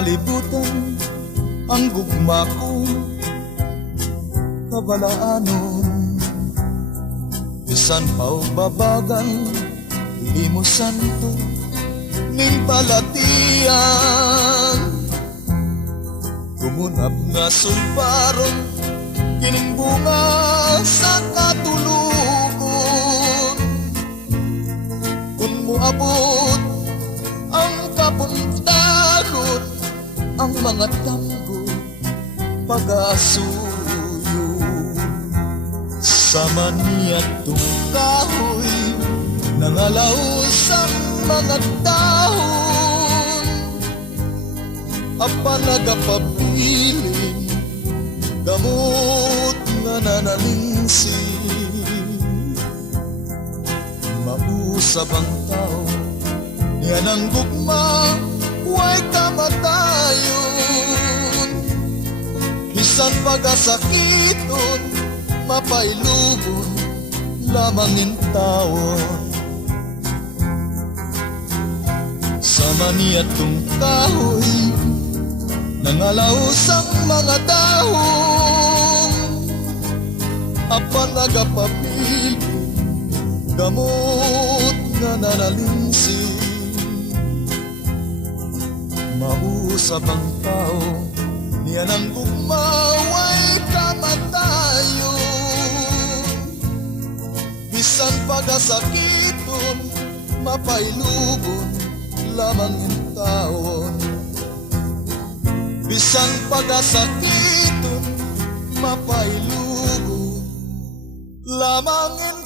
kalibutan ang gugma ko kabalaanon. Bisan pa'w babagan imo santo ning balatian. Kumunap nga sulbaron kining bunga sa katulugon. Kung muabot ang kapuntagon, ang mga tanggo pag-asuyo. Sama niya tong kahoy nangalaos ang mga dahon. Apa nagapapiling gamot nga nanalingsi. Mausab ang tao niya ng gugma, huwag kamatayon. Bisan pagasakiton, mapailubon lamang in taon. Sama niya tong kahoy nangalaos ang mga dahon. Apa nagapapili gamot nga nanalingsi. Mausap ang tao niya ng gugmaway kamatayon. Bisan pagasakiton, mapailubon lamang in taon. Bisan pagasakiton, mapailubon lamang in